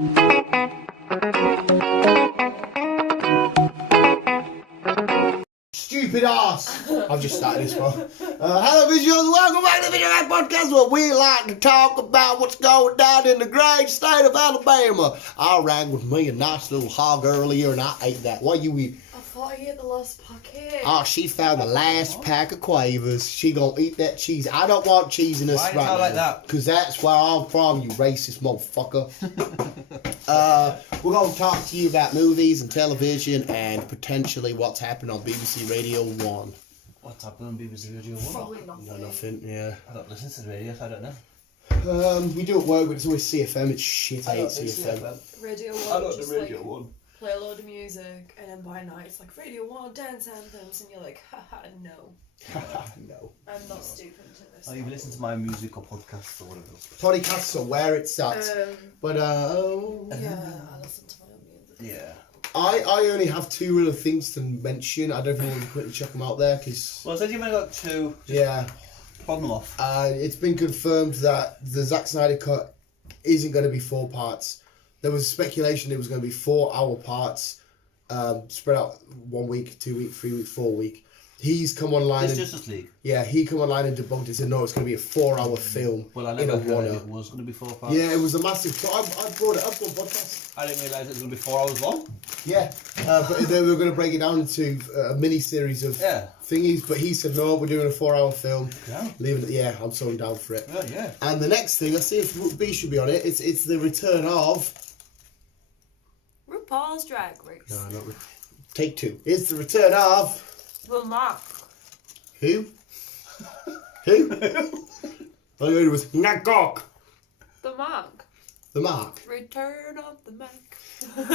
Stupid ass! I've just started this one. Hello, visuals. Welcome back to the Video Hack Podcast, where we like to talk about what's going down in the great state of Alabama. I ran with me a nice little hog earlier, and I ate that. What you eat? I thought I ate the last packet. Oh, she found the last pack of quavers. She gonna eat that cheese. I don't want cheesiness Why right now. like that? Because that's where I'm from, you racist motherfucker. We're gonna talk to you about movies and television and potentially what's happened on BBC Radio 1. What's happened on BBC Radio 1? Probably nothing. No, nothing, yeah. I don't listen to the radio, so I don't know. We do at work, but it's always CFM. It's shit, I hate don't do CFM. Radio 1. I don't just do Radio like, 1. play a load of music, and then by night it's like Radio 1 dance anthems, and you're like, haha, no. No. I'm not stupid to this. Oh, you listen to my music or podcast or whatever. Podcasts are where it's at. But, Yeah, I listen to my own music. Yeah. I only have two real things to mention. I don't know if you want to quickly check them out there, because... Well, I said you've only got two. Yeah. Plod them off. It's been confirmed that the Zack Snyder cut isn't going to be 4 parts. There was speculation it was going to be 4-hour parts, spread out 1 week, 2 week, 3 week, 4 week. He's come online. It's Justice League. Yeah, he come online and debunked it and said no, it's going to be a 4-hour film. Well, I in never a heard one-hour. it was going to be 4 parts. Yeah, it was a massive. I brought it up on podcast. I didn't realise it was going to be 4 hours long. Yeah, but they were going to break it down into a mini series of thingies. But he said no, we're doing a 4-hour film. Yeah. Leaving it. Yeah, I'm so down for it. Yeah. And the next thing, I see if B should be on it. It's the return of. RuPaul's Drag Race. No, not take 2. It's the return of. The Mark. Who? Who? All I heard was Nagok. The Mark. The Mark. Return of the Mac.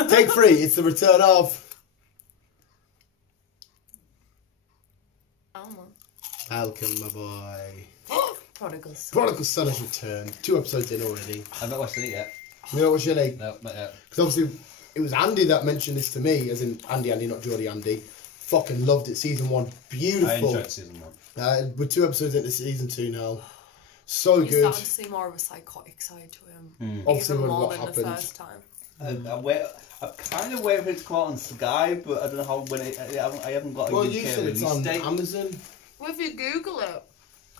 Take 3. It's the return of. Alma. Alcon, my boy. Prodigal Son. Prodigal Son has returned. 2 episodes in already. I've not watched it yet. You know what's your name? No, not yet. Because obviously it was Andy that mentioned this to me, as in Andy, not Geordie Andy. Fucking loved it. Season 1, beautiful. I enjoyed season 1. We're 2 episodes into season 2 now. So You're good. starting to see more of a psychotic side to him. Obviously, Even with more what than happened. the first time. I'm kind of waiting for it to come out on Sky, but I don't know how when I haven't got a Well, UK you said it's release on date. Amazon. Well, if you Google it,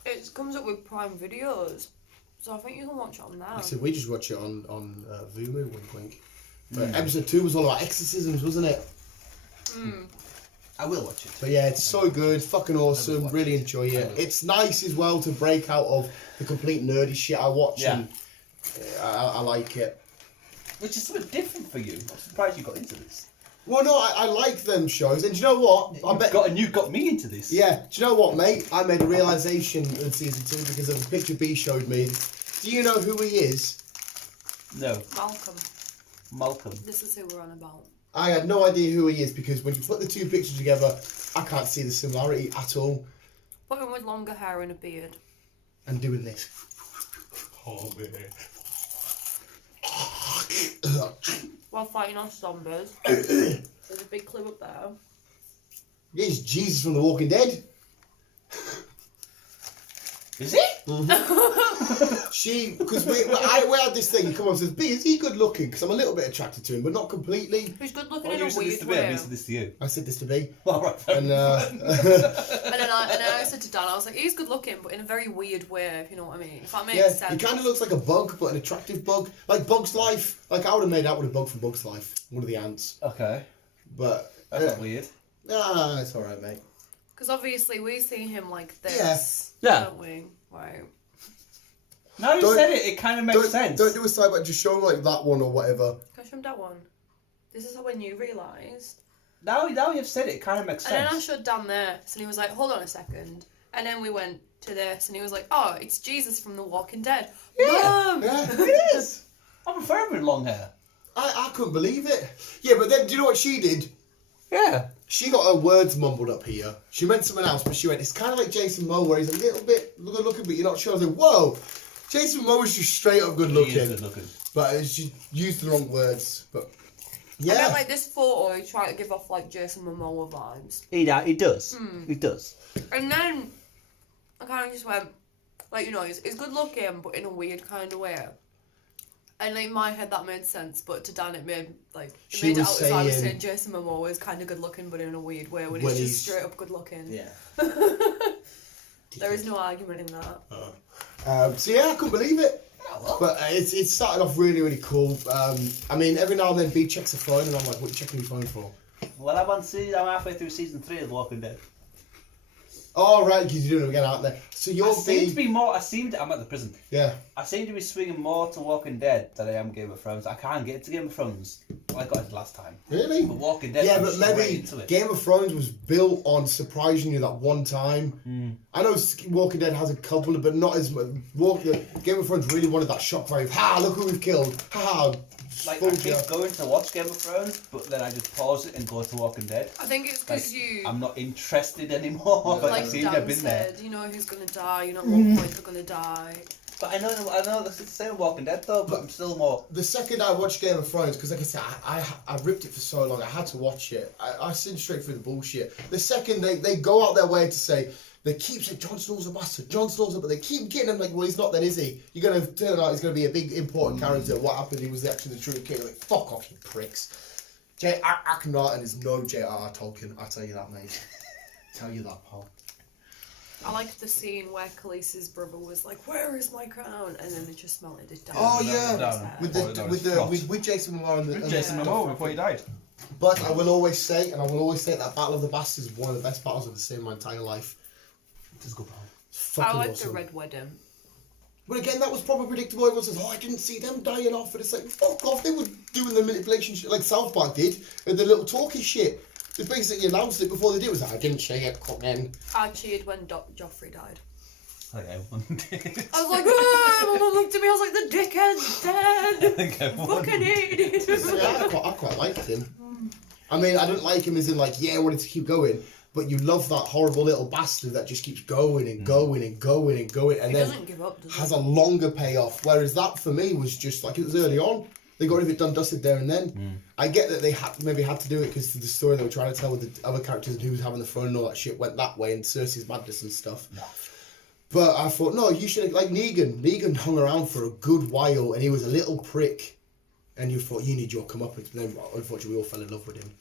it comes up with Prime Videos. So I think you can watch it on there. I said we just watch it on Vumu, wink wink. But episode 2 was all about exorcisms, wasn't it? I will watch it. But yeah, it's so good, fucking awesome, really enjoy it. It's nice as well to break out of the complete nerdy shit I watch, and I like it. Which is something different for you. I'm surprised you got into this. Well, no, I like them shows, and do you know what? You got me into this. Yeah, do you know what, mate? I made a realisation in season 2 because of the picture B showed me. Do you know who he is? No. Malcolm. This is who we're on about. I had no idea who he is because when you put the 2 pictures together, I can't see the similarity at all. Put him with longer hair and a beard. And doing this. Oh, man. While fighting off zombies. There's a big clue up there. He's Jesus from The Walking Dead. Is he? Because we had this thing, he come up and says, B, is he good looking? Because I'm a little bit attracted to him, but not completely. He's good looking Well, in you a said this weird to me, I way. said this to you. I said this to B. All right. And, And then I said to Dan, I was like, he's good looking, but in a very weird way, if you know what I mean. If that makes yeah, sense. he kind of looks like a bug, but an attractive bug. Like Bug's Life. Like, I would have made out with a bug from Bug's Life. One of the ants. Okay. But... That's not weird. Nah, it's alright, mate. Because obviously we see him like this. Yeah. Don't we? Right. Now you said it, it kind of makes sense. Don't do a side, but just show him like that one or whatever. Can I show him that one? This is when you realised. Now you've said it, it kind of makes sense. And then I showed Dan this, and he was like, hold on a second. And then we went to this, and he was like, oh, it's Jesus from The Walking Dead. Mum! Yeah, It is. I prefer him with long hair. I couldn't believe it. Yeah, but then, do you know what she did? Yeah. She got her words mumbled up here. She meant something else, but she went, it's kind of like Jason Momoa, where he's a little bit good looking, but you're not sure. I was like, whoa, Jason Momoa's just straight up good looking. He is good looking. But she used the wrong words. But yeah. I bet like this photo, he tried to give off like Jason Momoa vibes. He does. He does. And then I kind of just went, like, you know, he's good looking, but in a weird kind of way. And like in my head that made sense, but to Dan it made She it was out as I was saying- saying Jason Momoa was kind of good looking, but in a weird way when When he's he's- just straight up good looking. Yeah. There is no argument in that. So yeah, I couldn't believe it. But it started off really, really cool. I mean, every now and then B checks the phone and I'm like, what are you checking your phone for? Well, I'm halfway through season 3 of The Walking Dead. Oh, right, because you're doing it again, aren't they? So you're I'm at the prison. Yeah. I seem to be swinging more to Walking Dead than I am Game of Thrones. I can't get to Game of Thrones like I got it last time. Really? But Walking Dead, Yeah, I'm but straight maybe into it. Game of Thrones was built on surprising you that one time. I know Walking Dead has a couple, but not as much. Game of Thrones really wanted that shock value. Ha! Look who we've killed. Ha! Like, I keep going to watch Game of Thrones, but then I just pause it and go to Walking Dead. I think it's because I'm not interested anymore. like I seem to Dan have been there. said, you know who's gonna die, you know at what point they're gonna die. But I know that's the same with Walking Dead though, but I'm still more... The second I watched Game of Thrones, because like I said, I ripped it for so long, I had to watch it. I seen straight through the bullshit. The second they go out their way to say, they keep saying, Jon Snow's a bastard, Jon Snow's a... But they keep getting him like, well, he's not then, is he? You're going to turn out he's going to be a big, important character. What happened, he was actually the true king. Like, fuck off, you pricks. J.R.R. Martin is no J.R.R. Tolkien, I tell you that, mate. Tell you that, pal. I liked the scene where Khaleesi's brother was like, "Where is my crown?" and then it just melted it down. Oh on yeah, his head. with Jason Momoa and Jason Momoa before he died. But I will always say, that Battle of the Bastards is one of the best battles I've ever seen in my entire life. It is good, pal. It's fucking I like awesome. the Red Wedding. But again, that was probably predictable. Everyone says, "Oh, I didn't see them dying off," and it's like, fuck off. They were doing the manipulation shit like South Park did, and the little talky shit. They basically announced it before they did. It was like, I didn't say it, come in. I cheered when Joffrey died. I think everyone did. I was like, "Ah!" My mum looked at me. I was like, "The dickhead's dead." I think everyone Fucking hated So, yeah, I quite liked him. I mean, I didn't like him as in like, yeah, I wanted to keep going. But you love that horrible little bastard that just keeps going and going and going and going, and He then doesn't give up, does he? has a longer payoff. Whereas that for me was just like, it was early on. They got it done, dusted there and then. I get that they maybe had to do it because the story they were trying to tell with the other characters and who was having the throne and all that shit went that way, and Cersei's madness and stuff. No. But I thought, no, you should, like Negan. Negan hung around for a good while and he was a little prick. And you thought, you need your comeuppance. But then, unfortunately, we all fell in love with him.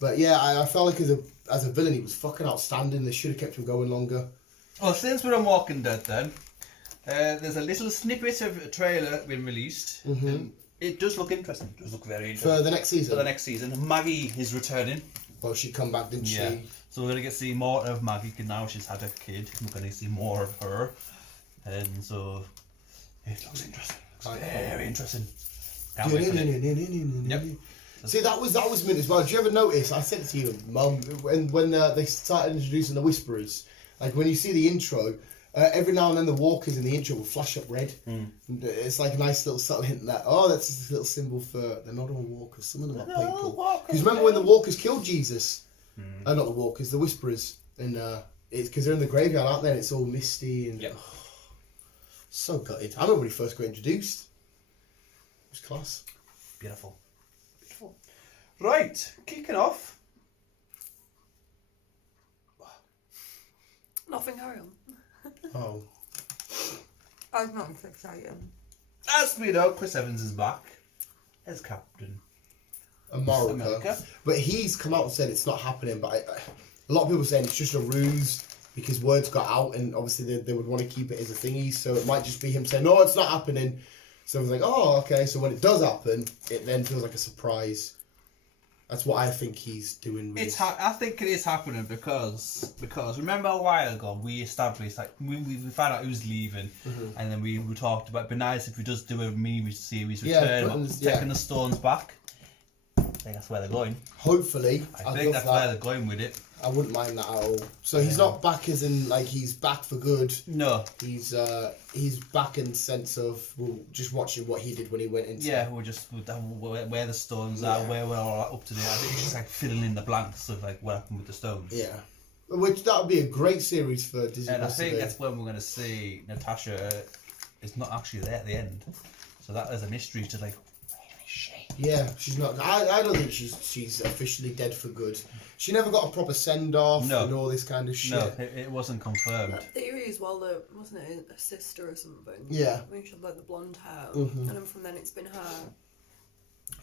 But yeah, I felt like as a villain, he was fucking outstanding. They should have kept him going longer. Well, since we're on Walking Dead then, there's a little snippet of a trailer been released. And it does look interesting. It does look very interesting. For the next season? For the next season. Maggie is returning. Well, she come back, didn't Yeah. she? So we're going to see more of Maggie, because now she's had a kid. We're going to see more of her. And so, it looks interesting. It looks very interesting. Can't wait for it. Yep. See, that was mint as well. Did you ever notice? I said it to you, Mum, when they started introducing the Whisperers. Like when you see the intro, every now and then the walkers in the intro will flash up red. It's like a nice little subtle hint that that's just a little symbol for they're not all walkers. Some of them are people. Because remember when the walkers killed Jesus? Not the walkers, the Whisperers, and it's because they're in the graveyard, aren't they? And it's all misty and so gutted. I remember when he first got introduced. It was class. Beautiful. Right, kicking off. Nothing, carry on. Oh. I was not excited. As we know, Chris Evans is back as Captain America. But he's come out and said it's not happening. But a lot of people are saying it's just a ruse because words got out, and obviously they would want to keep it as a thingy. So it might just be him saying, no, it's not happening. So I was like, oh, okay. So when it does happen, it then feels like a surprise. That's what I think he's doing. With I think it is happening because remember a while ago we established like we found out who's leaving, and then we talked about it'd be nice if we just do a mini series return, taking the stones back. I think that's where they're going. Hopefully, I think that's where they're going with it. I wouldn't mind that at all. So he's not back as in like he's back for good. No, he's back in the sense of just watching what he did when he went into. Yeah, we're just where the stones are, where we're all up to date. I think it's just like filling in the blanks of like what happened with the stones. Yeah, which that would be a great series for Disney. And I think that's when we're going to see Natasha is not actually there at the end. So that is a mystery to like, where is she? Yeah, she's not. I don't think she's officially dead for good. She never got a proper send off and all this kind of shit. No, it wasn't confirmed. That theory as well that wasn't it a sister or something? Yeah. I think she had like the blonde hair, Mm-hmm. and then from then it's been her.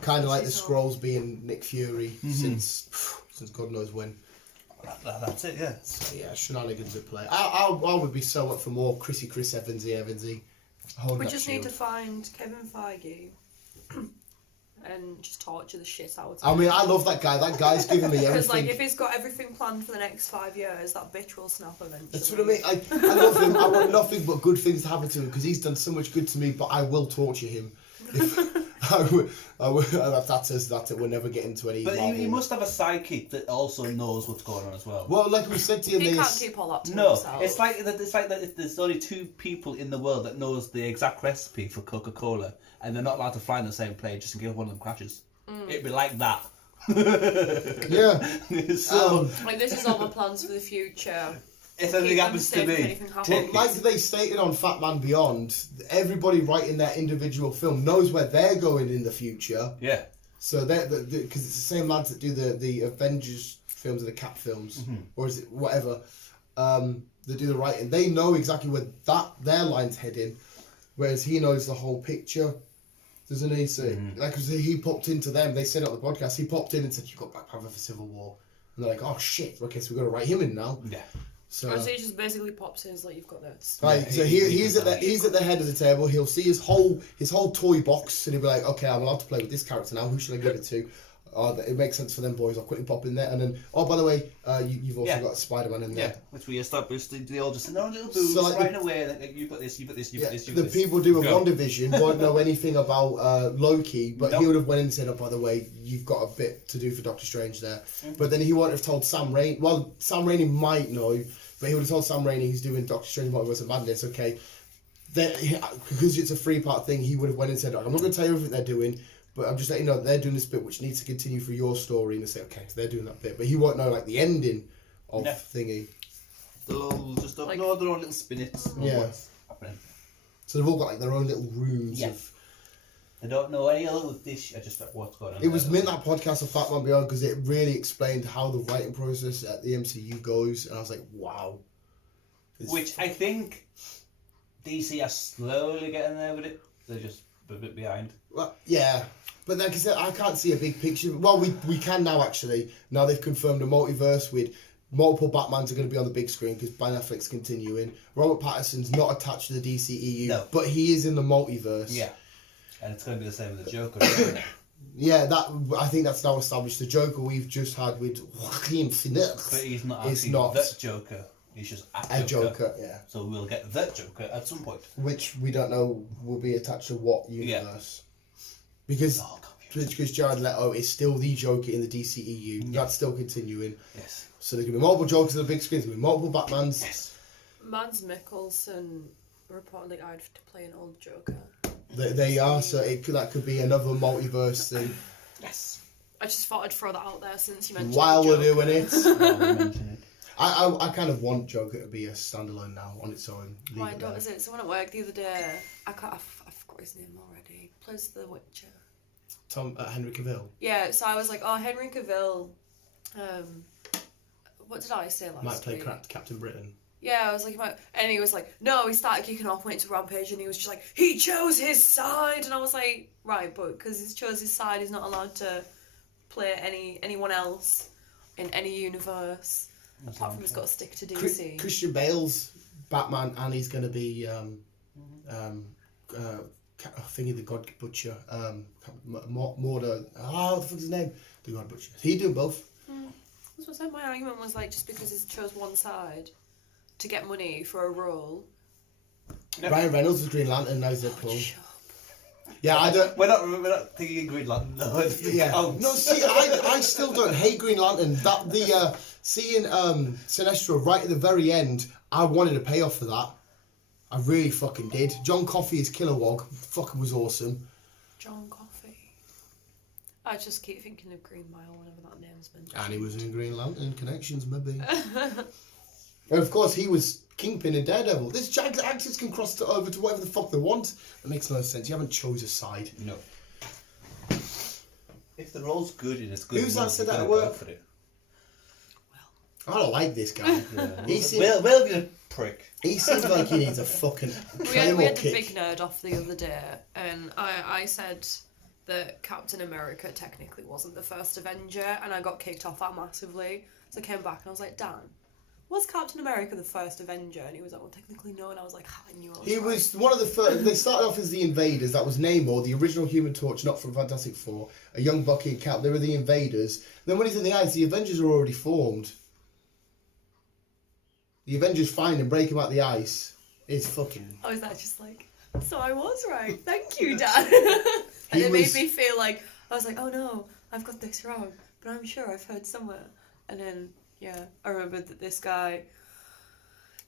Kind of like the Skrulls being Nick Fury since God knows when. That's it, yeah. So yeah, shenanigans at play. I would be so up for more Chris Evansy. We just need to find Kevin Feige and just torture the shit out of him. I mean, I love that guy. That guy's giving me everything. Because like, if he's got everything planned for the next 5 years, that bitch will snap eventually. That's what I mean. I love him. I want nothing but good things to happen to him because he's done so much good to me. But I will torture him. That's it. We'll never get into any. But he must have a sidekick that also knows what's going on as well. Well, like we said to you, he can't keep all that to No, himself. it's like that. If there's only 2 people in the world that knows the exact recipe for Coca-Cola, and they're not allowed to fly in the same plane just in case one of them crashes. It'd be like that. Yeah. So like, this is all my plans for the future. if anything happens to me, take like it. they stated on Fat Man Beyond, everybody writing their individual film knows where they're going in the future. Yeah. So they're because it's the same lads that do the Avengers films and the Cap films, or is it whatever? They do the writing. They know exactly where their line's heading, whereas he knows the whole picture, doesn't he? So like he popped into them. They said it on the podcast. He popped in and said, "You got Black Panther for Civil War," and they're like, "Oh shit! Okay, so we've got to write him in now." Yeah. So. And so he just basically pops in, like, you've got this. Right, so he's at the head of the table. He'll see his whole toy box, and he'll be like, "Okay, I'm allowed to play with this character now. Who should I give it to?" It makes sense for them boys. I'll quickly pop in there, and then by the way, you've also got Spider-Man in there. Yeah, which we established. They all just in their own little booths, So, like, right away. Like, you've got this, you've got this, you've got this, you've The got this. people doing Go. WandaVision won't know anything about Loki, but Nope. he would have went in and said, "Oh, by the way, you've got a bit to do for Doctor Strange there." But then he won't have told Sam Raimi. Well, Sam Raimi might know, but he would have told Sam Raimi he's doing Doctor Strange Multiverse of Madness. Okay, because it's a 3-part thing, he would have went and said, "I'm not going to tell you everything they're doing, but I'm just letting you know they're doing this bit which needs to continue for your story." And they say, "Okay, so they're doing that bit," but he won't know like the ending of thingy. They'll all just Like- know their own little spinets. Of Yeah. what's happening. So they've all got like their own little rooms Yeah. of. They don't know any other with this. I just like what's going on. It was meant that podcast of Fat Man Beyond because it really explained how the writing process at the MCU goes, and I was like, wow. Which I think DC are slowly getting there with it. They're just a bit behind. Well, yeah, but like I said, I can't see a big picture. Well, we can now actually. Now they've confirmed a multiverse with multiple Batmans are going to be on the big screen because Ben Affleck's continuing. Robert Pattinson's not attached to the DCEU, No. but he is in the multiverse. Yeah, and it's going to be the same with the Joker. Isn't it? Yeah, I think that's now established. The Joker we've just had with Joaquin Phoenix. But he's not It's actually not the Joker. He's just a Joker, yeah. So we'll get the Joker at some point. Which we don't know will be attached to what universe. Because Jared Leto is still the Joker in the DCEU. Yeah. That's still continuing. Yes. So there's going to be multiple Jokers on the big screen. There's going to be multiple Batmans. Yes. Mads Mikkelsen reportedly eyed to play an old Joker. They are, so that could be another multiverse thing. Yes. I just thought I'd throw that out there since you mentioned While we're Joker. doing it. I'll mention it. I kind of want Joker to be a standalone now on its own. Leave My it daughter there. said it. Someone at work the other day. I forgot his name already. Plays The Witcher. Henry Cavill. Yeah, so I was like, oh, Henry Cavill. What did I say last Might play week? Captain Britain. Yeah, I was like, and he was like, no, he started kicking off, went to Rampage, and he was just like, he chose his side, and I was like, right, but because he's chose his side, he's not allowed to play anyone else in any universe. Apart from he's got to stick to DC. Christian Bale's Batman, and he's going to be thingy the God Butcher. Mordo. Oh, what the fuck's his name? The God Butcher. He do both. That's what I said. My argument was like, just because he chose one side to get money for a role. Yep. Ryan Reynolds is Green Lantern. Now he's Deadpool. Shut up. Yeah, I don't. We're not thinking Green Lantern. No, Yeah. No, see, I still don't hate Green Lantern. Seeing Sinestro right at the very end, I wanted a payoff for that. I really fucking did. John Coffey as Kilowog fucking was awesome. John Coffey. I just keep thinking of Green Mile whenever that name's mentioned. And he was in Green Lantern Connections, maybe. And of course, he was Kingpin in Daredevil. This actors can cross over to whatever the fuck they want. It makes no sense. You haven't chose a side. No. If the role's good and it's good, Who's that said that gonna at go work? for it. I don't like this guy. Yeah. He seems, Will be a prick. he seems like he needs a fucking We Claymore had the kick. big nerd off the other day, and I said that Captain America technically wasn't the first Avenger, and I got kicked off that massively. So I came back and I was like, Dan, was Captain America the first Avenger? And he was like, well, technically no. And I was like, I knew I was He right. was one of the first. They started off as the Invaders. That was Namor, the original Human Torch, not from Fantastic Four. A young Bucky and Cap. They were the Invaders. Then when he's in the ice, the Avengers are already formed. The Avengers find him, break him out the ice. It's fucking. I was that just like, so I was right. Thank you, Dad. And He it was- made me feel like, I was like, oh no, I've got this wrong. But I'm sure I've heard somewhere. And then, yeah, I remembered that this guy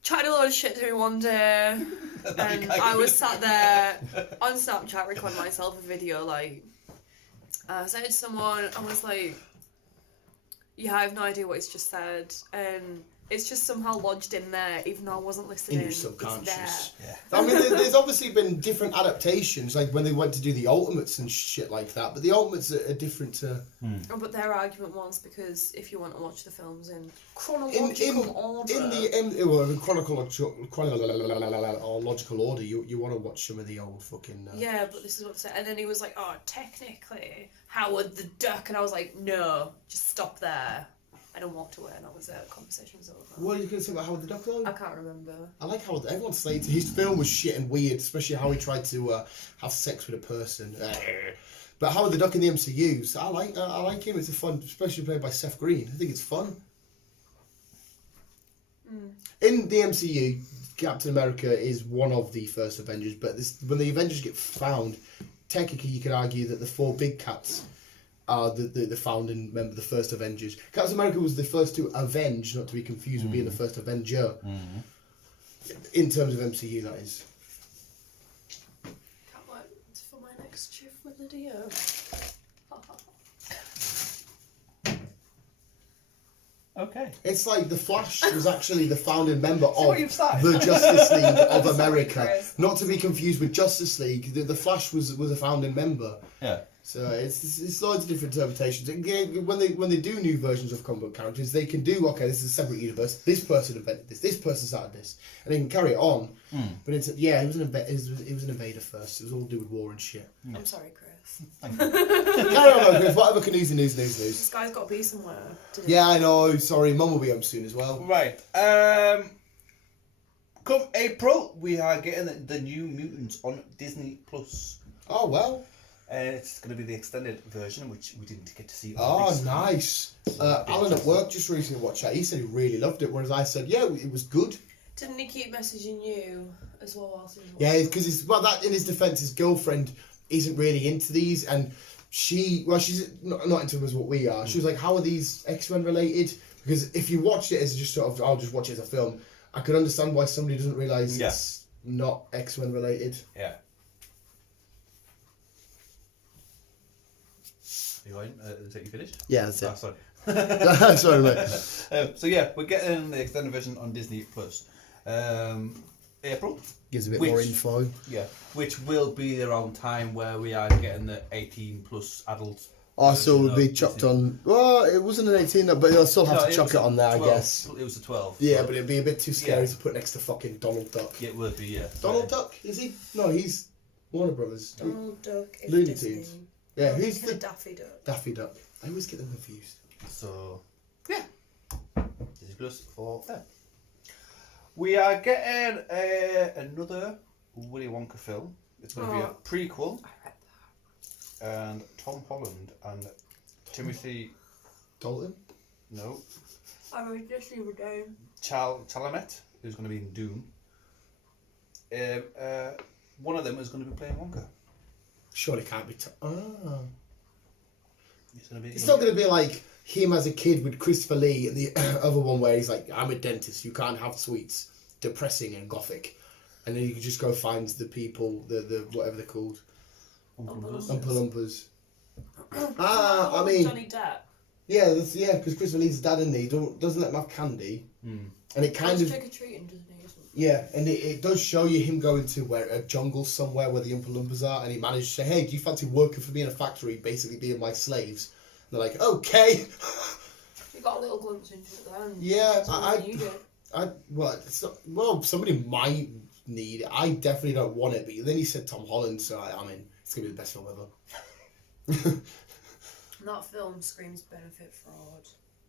tried a lot of shit to me one day. And I was sat there on Snapchat recording myself a video, like, I said to someone, I was like, yeah, I have no idea what he's just said. And it's just somehow lodged in there, even though I wasn't listening. In your It's subconscious. there. Yeah. I mean, there's obviously been different adaptations, like when they went to do the Ultimates and shit like that. But the Ultimates are different to. Oh, but their argument was because if you want to watch the films in In chronological order, chronological order, you want to watch some of the old fucking. yeah, but this is what I said. And then he was like, "Oh, technically, Howard the Duck," and I was like, "No, just stop there." And I walked away, and that was it. Conversation was over. What are you going to say about Howard the Duck though? I can't remember. I like how everyone slated his film was shit and weird, especially how he tried to have sex with a person. But Howard the Duck in the MCU, so I like him. It's a fun, especially played by Seth Green. I think it's fun. In the MCU, Captain America is one of the first Avengers, but when the Avengers get found, technically you could argue that the four big cats are the founding member, the first Avengers. Captain America was the first to avenge, not to be confused with being the first Avenger. In terms of MCU, that is. Can't wait for my next shift with Lydia. Okay. It's like the Flash was actually the founding member of what you've said. the Justice League of Sorry, America. Chris. Not to be confused with Justice League. The Flash was a founding member. Yeah. So it's loads of different interpretations. Again, when they do new versions of comic book characters, they can do, okay, this is a separate universe. This person invented this person started this, and they can carry it on. But it was an invader first. It was all to do with war and shit. I'm sorry, Chris. Carry on, Chris. Whatever can news. This guy's got to be somewhere. Today. Yeah, I know. Sorry, Mum will be home soon as well. Right. Come April, we are getting the New Mutants on Disney Plus. Oh well. It's going to be the extended version, which we didn't get to see. Oh, obviously. nice. Alan at work just recently watched that. He said he really loved it, whereas I said, yeah, it was good. Didn't he keep messaging you as well whilst he was Yeah, watching? because that in his defence, his girlfriend isn't really into these, and she's not into them as what we are. She was like, how are these X-Men related? Because if you watched it as just sort of, I'll just watch it as a film, I could understand why somebody doesn't realise it's not X-Men related. Yeah. You going? Is that you finished? Yeah, that's Oh, sorry. it. Sorry, mate. So yeah, we're getting the extended version on Disney Plus. April. Gives a bit Which- more info. Yeah, which will be around time where we are getting the 18 plus adult. Also, version would be of chopped Disney. on. Well, it wasn't an 18, but they'll still have to chuck was it a on there, 12. I guess. It was a 12. Yeah, so- but it'd be a bit too scary Yeah. to put next to fucking Donald Duck. Yeah, it would be, yeah. Donald Duck? Is he? No, he's Warner Brothers. Donald Duck is Looney Disney. Tunes. Yeah, No, who's kinda the Daffy Duck? Daffy Duck? I always get them confused. So, Yeah. Disney Plus for that. We are getting another Willy Wonka film. It's going to be a prequel. I read that. And Tom Holland and Timothy, Dalton? no, I read this the other day. Chalamet, who's going to be in Doom. One of them is going to be playing Wonka. Surely can't be. It's going to be. It's not going to be like him as a kid with Christopher Lee and the other one where he's like, I'm a dentist, you can't have sweets. Depressing and gothic. And then you can just go find the people, the whatever they're called. Oompa Loompas. I mean, Johnny Depp. yeah, because Christopher Lee's dad, isn't he? Doesn't let him have candy. And it kind of. Trick or treating, doesn't he? Or something? Yeah, and it does show you him going to a jungle somewhere where the Oompa Loompas are, and he managed to say, hey, do you fancy working for me in a factory, basically being my slaves? And they're like, okay. You got a little glimpse into it then. Yeah, somebody might need it. I definitely don't want it, but then he said Tom Holland, so I mean, it's going to be the best film ever. That film screams benefit fraud.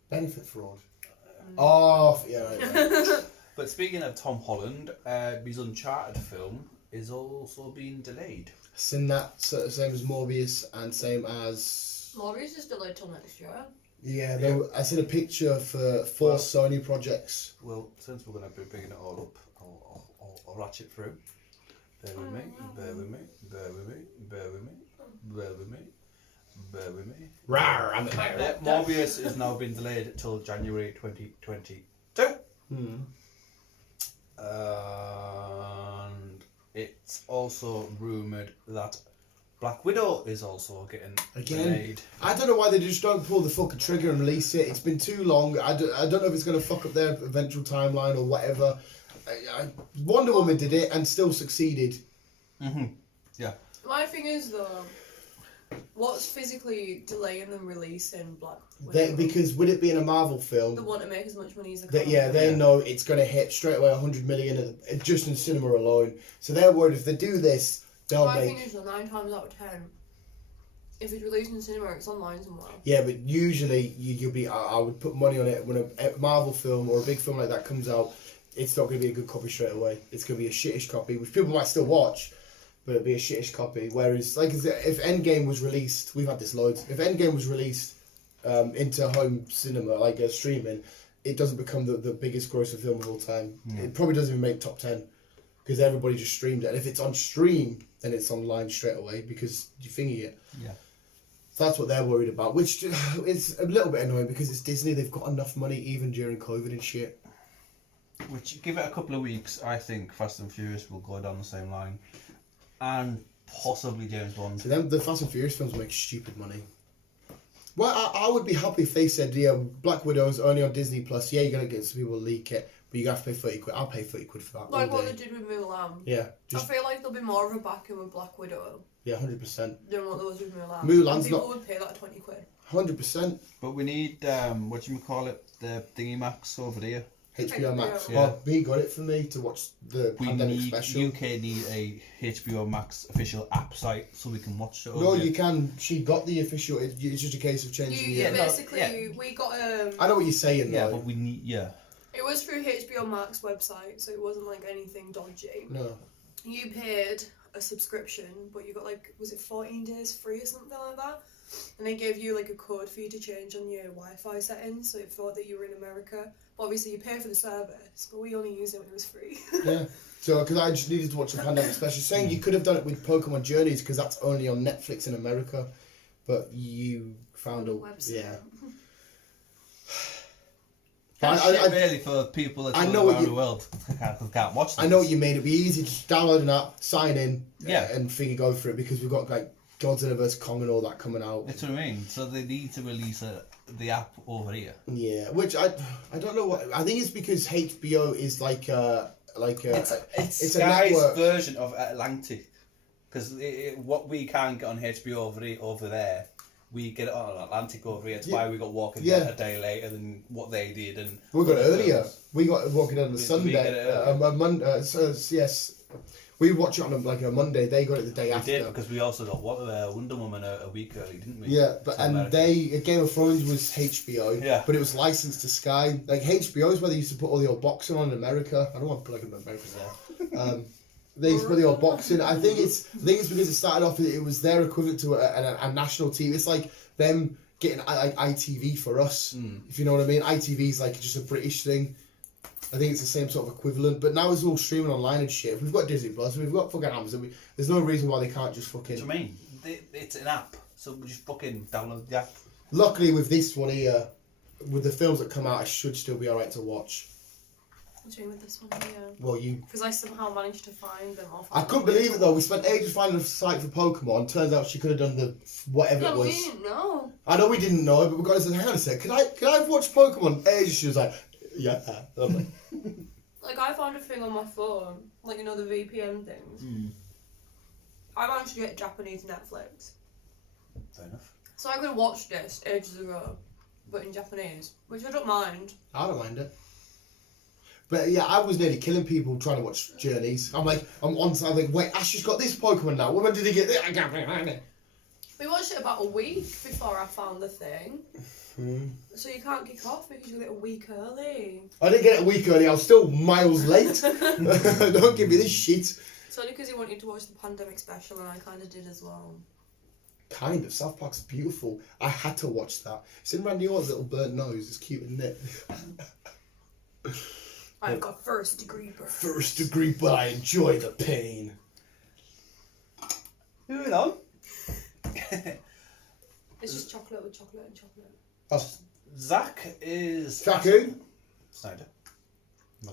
Benefit fraud? Oh, yeah, right. But speaking of Tom Holland, his Uncharted film is also being delayed. Seen that, same as Morbius and same as... Morbius is delayed till next year. Yeah, I seen a picture for 4 Sony projects. Well, since we're going to be bringing it all up, I'll ratchet through. Bear with me, bear with me, bear with me, bear with me, bear with me, bear with me. Rawr, I'm the Morbius is now been delayed till January 2022. And it's also rumoured that Black Widow is also getting delayed. I don't know why they just don't pull the fucking trigger and release it. It's been too long. I don't know if it's going to fuck up their eventual timeline or whatever. Wonder Woman did it and still succeeded. Yeah. My thing is though, what's physically delaying them releasing Black Widow? Because with it being a Marvel film, they want to make as much money as they can. They know it's going to hit straight away 100 million just in cinema alone. So they're worried if they do this, they'll My make... thing is, 9 times out of 10, if it's released in cinema, it's online somewhere. Yeah, but usually you'll be... I would put money on it when a Marvel film or a big film like that comes out. It's not going to be a good copy straight away. It's going to be a shittish copy, which people might still watch, but it'll be a shittish copy. Whereas, like, if Endgame was released, we've had this loads. If Endgame was released into home cinema, like streaming, it doesn't become the biggest grossing film of all time. It probably doesn't even make top 10 because everybody just streamed it. And if it's on stream, then it's online straight away because you thingy it. Yeah. So that's what they're worried about, which is a little bit annoying because it's Disney. They've got enough money even during COVID and shit. Which, give it a couple of weeks, I think Fast and Furious will go down the same line. And possibly James Bond. So them, the Fast and Furious films make stupid money. Well, I would be happy if they said, yeah, Black Widow's only on Disney Plus. Yeah, you're going to get some people to leak it, but you have to pay 30 quid. I'll pay 30 quid for that. Like what they did with Mulan. Yeah. I feel like there'll be more of a backing with Black Widow. Yeah, 100%. Than what there was with Mulan. Mulan's people not... would pay like 20 quid. 100%. But we need, the thingy Max over there. HBO Max. Yeah. Oh, he got it for me to watch the pandemic special. UK need a HBO Max official app site so we can watch it. No, you can. She got the official. It's just a case of changing the... Basically, we got... I know what you're saying, Yeah, though. but we need... Yeah. It was through HBO Max website, so it wasn't like anything dodgy. No. You paid a subscription, but you got like, was it 14 days free or something like that? And they gave you like a code for you to change on your Wi-Fi settings, so it thought that you were in America. But obviously you pay for the service, but we only used it when it was free. Yeah. So, because I just needed to watch the pandemic special. Saying you could have done it with Pokemon Journeys, because that's only on Netflix in America. But you found a... website. Yeah. I really for people that around the world can't watch this. I know what you mean. It'd be easy to just download an app, sign in, and figure go for it, because we've got like Godzilla vs Kong and all that coming out. That's what I mean. So they need to release the app over here. Yeah, which I don't know what. I think it's because HBO is like it's a network version of Atlantic, because what we can't get on HBO over there, we get it on Atlantic over here. That's why we got Walking Dead a day later than what they did, and we got it earlier. We got Walking Dead on a Sunday. Monday. Yes. We watch it on a Monday. They got it the day after. We did, because we also got Wonder Woman a week early, didn't we? Yeah, but Game of Thrones was HBO. But it was licensed to Sky. Like HBO is where they used to put all the old boxing on in America. I don't want to put like America there. They used to put the old boxing. I think it's because it started off. It was their equivalent to a national TV. It's like them getting like ITV for us. If you know what I mean. ITV is like just a British thing. I think it's the same sort of equivalent, but now it's all streaming online and shit. We've got Disney Plus, we've got fucking Amazon. There's no reason why they can't just fucking... That's what I mean. It's an app, so we just fucking download the app. Luckily with this one here, with the films that come out, I should still be alright to watch. What do you mean with this one here? Well, because I somehow managed to find them off. I couldn't believe it though. We spent ages finding a site for Pokemon. Turns out she could have done the whatever it was. We didn't know. I know we didn't know, but we got to say, hang on a sec, can I have watched Pokemon? Ages. She was like, yeah. I'm like, Like, I found a thing on my phone, like, you know, the VPN things. I managed to get Japanese Netflix. Fair enough. So I could have watched this ages ago, but in Japanese, which I don't mind. I don't mind it. But yeah, I was nearly killing people trying to watch Journeys. I'm like, I'm like, wait, Ash has got this Pokemon now. When did he get this? I can't find it. We watched it about a week before I found the thing. So you can't kick off because you get a week early. I didn't get it a week early. I was still miles late. Don't give me this shit. It's only because you wanted to watch the pandemic special, and I kind of did as well. Kind of. South Park's beautiful. I had to watch that. It's in Randy Orton's little burnt nose. It's cute, isn't it? I've got first degree burns. First degree, but I enjoy the pain. Moving on. It's just chocolate with chocolate and chocolate. Zach is... Shaku? Snyder.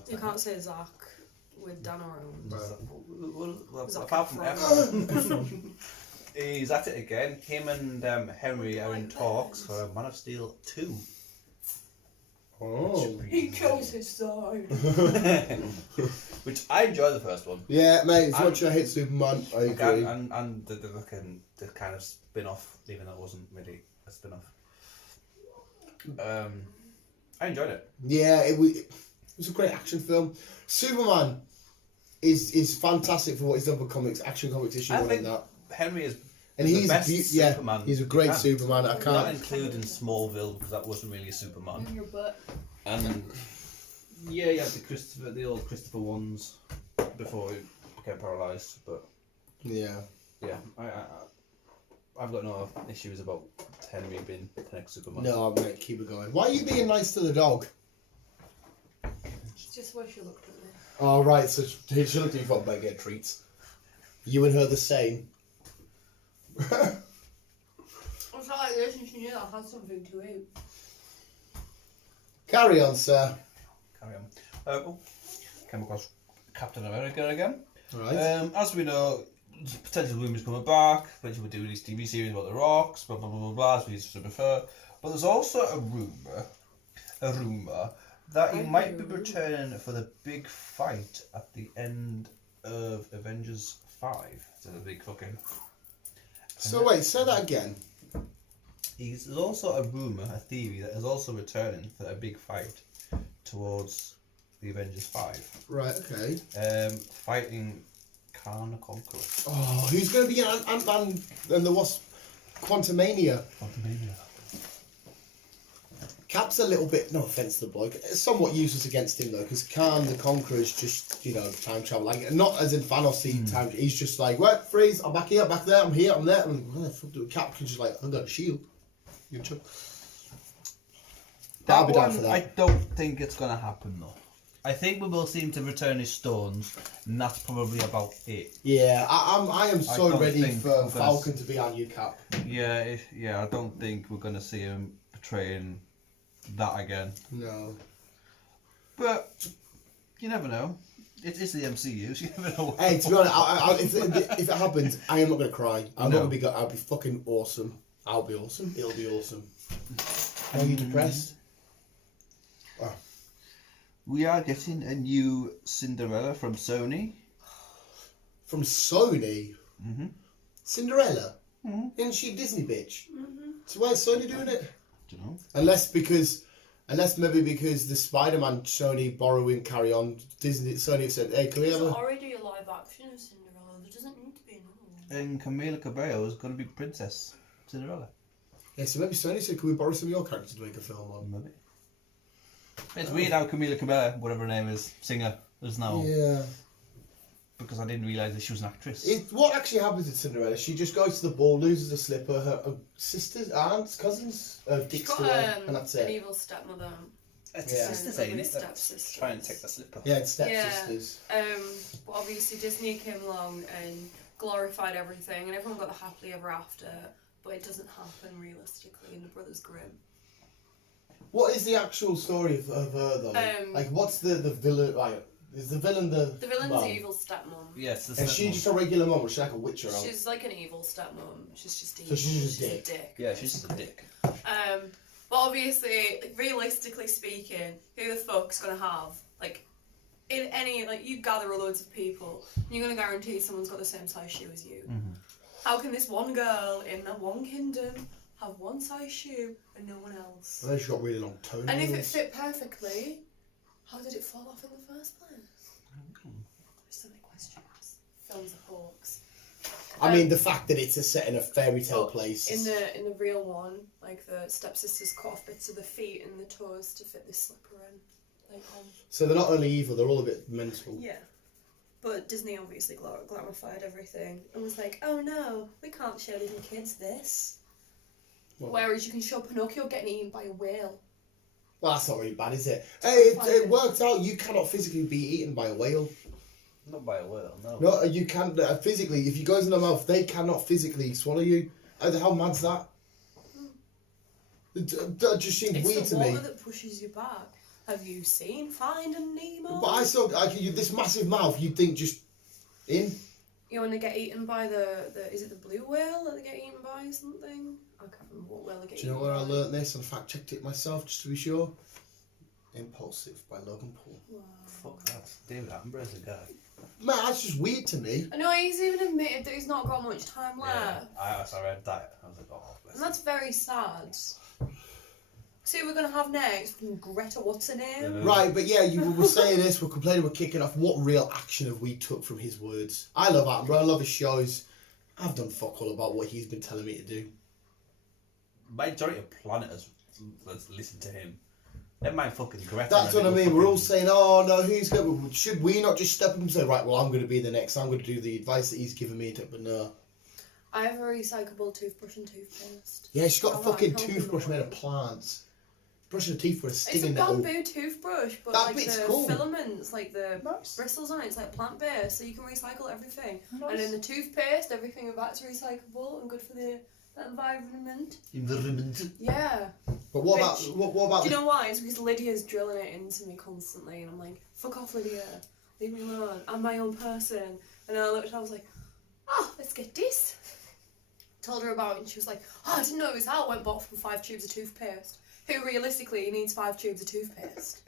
You can't say Zach with Dan around. Well, Zac apart from Efron. Efron. He's at it again. Him and Henry are in talks for Man of Steel 2. Oh. He chose his side. Which I enjoy the first one. Yeah, mate, as much as I hate Superman, I agree. And the kind of spin-off, even though it wasn't really a spin-off. I enjoyed it. Yeah, it was a great action film. Superman is fantastic for what he's done for comics, action comics issue one and that. Henry is and the he's best Superman. He's a great Superman. I Not can't including Smallville because that wasn't really a Superman. In your butt. And Yeah, you had the old Christopher ones before he became paralysed, but yeah. I've got no issues about Henry being the next Superman. No, mate, keep it going. Why are you being nice to the dog? It's just the way she looked at me. Oh, right, so she looked at you thought about getting treats. You and her the same. I was like this and she knew I had something to eat. Carry on, sir. Carry on. came across Captain America again. Right. As we know, potential rumours coming back, potentially we're doing this TV series about the Rocks, blah blah blah blah blah, as we used to prefer. But there's also a rumour that he might be returning for the big fight at the end of Avengers 5. So the big fucking... So wait, say that again. There's also a rumour, a theory, that is also returning for a big fight towards the Avengers 5. Right, okay. Fighting Khan the Conqueror. Oh, who's going to be in Ant-Man and the Wasp? Quantumania. Cap's a little bit, no offence to the bloke, somewhat useless against him though, because Khan the Conqueror is just, you know, time travel. Like, not as in Thanos time. He's just like, what, freeze, I'm back here, back there, I'm here, I'm there. I'm like, what the fuck do Cap can just like, I've got a shield. Good job. I'll be down for that. I don't think it's going to happen though. I think we will see him to return his stones, and that's probably about it. Yeah, I am so ready for think Falcon to be our new Cap. Yeah, I don't think we're going to see him portraying that again. No. But you never know. It's the MCU, so you never know. Hey, to be honest, if it happens, I am not going to cry. I'm not going to be. I'll be fucking awesome. I'll be awesome. It'll be awesome. Are you depressed? Oh. We are getting a new Cinderella from Sony. From Sony? Mm-hmm. Cinderella? Mm-hmm. Isn't she a Disney bitch? Mm-hmm. So why is Sony doing it? I don't know. Unless maybe because the Spider-Man Sony borrowing Carry On, Sony have said, hey, can we have There's a... already a live action of Cinderella. There doesn't need to be another one. And Camila Cabello is going to be Princess Cinderella. Yeah, so maybe Sony said, can we borrow some of your characters to make a film on? Maybe. It's weird how Camila Cabello, whatever her name is, singer, is now. Yeah. Because I didn't realise that she was an actress. What actually happens in Cinderella? She just goes to the ball, loses a slipper, her sisters, aunts, cousins, She's dicks to got her, and that's an it. evil stepmother. It's Yeah. a sister's ain't it? Stepsisters. Try and take the slipper. Yeah, it's stepsisters. But obviously Disney came along and glorified everything, and everyone got the happily ever after. But it doesn't happen realistically in the Brothers Grimm. What is the actual story of her though? Like, what's the villain? Like, is the villain the villain's mum? the evil stepmom. Yes, the And she's just a regular mum, or she's like a witch around? She's like an evil stepmom. She's just evil. So she's just a a dick. dick. Yeah, she's just a dick. But obviously, realistically speaking, who the fuck's gonna have like in any, like, you gather loads of people, you're going to guarantee someone's got the same size shoe as you. Mm-hmm. How can this one girl in that one kingdom have one size shoe and no one else? Well, she's got really long toenails. And if it fit perfectly, how did it fall off in the first place? There's so many questions. Film's a hoax. I mean, the fact that it's a set in a fairy tale place. In the real one, like, the stepsisters cut off bits of the feet and the toes to fit this slipper in. Like, So they're not only evil, they're all a bit mental. yeah. But Disney obviously glorified everything and was like, oh no, we can't show little kids this. Well, Whereas you can show Pinocchio getting eaten by a whale. well, that's not really bad, is it? Hey, it worked out. You cannot physically be eaten by a whale. Not by a whale, no. No, you can physically. If you go in their mouth, they cannot physically swallow you. How mad's that? That just seems weird to me. It's the water that pushes you back. Have you seen Finding Nemo? But I saw this massive mouth. You'd think just in. You know, when they get eaten by is it the blue whale that they get eaten by or something? I can't remember what whale they get Do you know eaten where I by. learnt this and fact checked it myself just to be sure? Impulsive by Logan Paul. Wow. Fuck that. David Attenborough's a guy. Man, that's just weird to me. I know, he's even admitted that he's not got much time left. I read that. I was like, oh, bless And that's very sad. See what we're going to have next? Greta, what's her name? Right, but yeah, we're saying this, we're complaining, we're kicking off. What real action have we took from his words? I love Attenborough, I love his shows. I've done fuck all about what he's been telling me to do. Majority of planet has listened to him. Never mind fucking Greta. That's what I mean. We're all saying, oh no, who's going to... Should we not just step up and say, right, well, I'm going to be the next. I'm going to do the advice that he's given me. But no. I have a recyclable toothbrush and toothpaste. Yeah, she's got a fucking help toothbrush in the made of plants. Brushing the teeth with a It's a stinging nettle. bamboo toothbrush, but That like bit's the cool. filaments, like the Nice. bristles on it, it's like plant-based, so you can recycle everything. Nice. And then the toothpaste, everything of that's recyclable and good for the environment. Environment. Yeah. But what Bitch. about... What about Do you know why? It's because Lydia's drilling it into me constantly, and I'm like, fuck off, Lydia. Leave me alone. I'm my own person. And then I looked and I was like, oh, let's get this. Told her about it, and she was like, oh, I didn't know it was out. Went bought from 5 tubes of toothpaste. Who realistically needs 5 tubes of toothpaste?